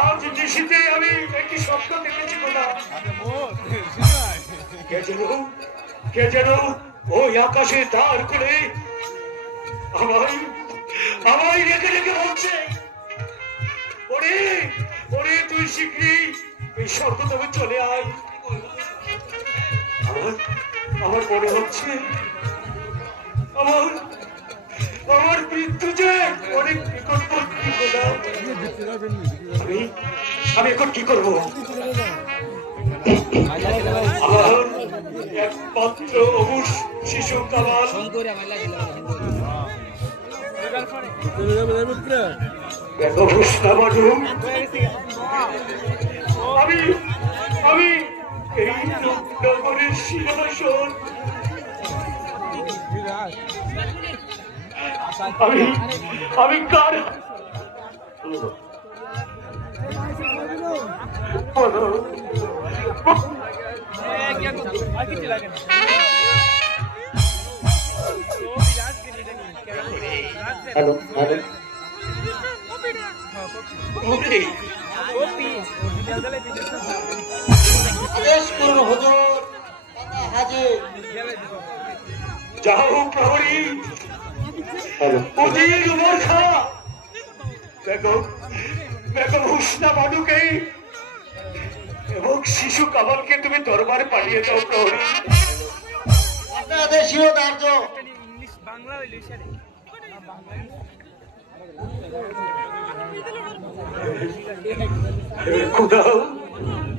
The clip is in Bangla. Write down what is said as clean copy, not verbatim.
আজ নিশীথে আমি একটি স্বপ্ন দেখেছি না, কে যেন ওই আকাশে দাঁড় করে আমায় রেখে রেখে বলছে, ওরে ওরে তুই শীঘ্রই এই স্বর্গতমে চলে আয়। আমার মনে হচ্ছে আমার মৃত্যু যে অনেক নিকটবর্তী। আমি এখন কি করবো? আমার একমাত্র অবুশ শিশু কামাল আমি এই নগরের সিংহাসন আমি কার হ্যালো আদেশ করুন হুজুর, হাজির। যাও প্রহরী, উজির উমর খা বেগম হুসনা বানুকে এবং শিশু কামালকে তুমি দরবারে পাঠিয়ে দাও প্রহরী। আদেশীয় দার্য খুদা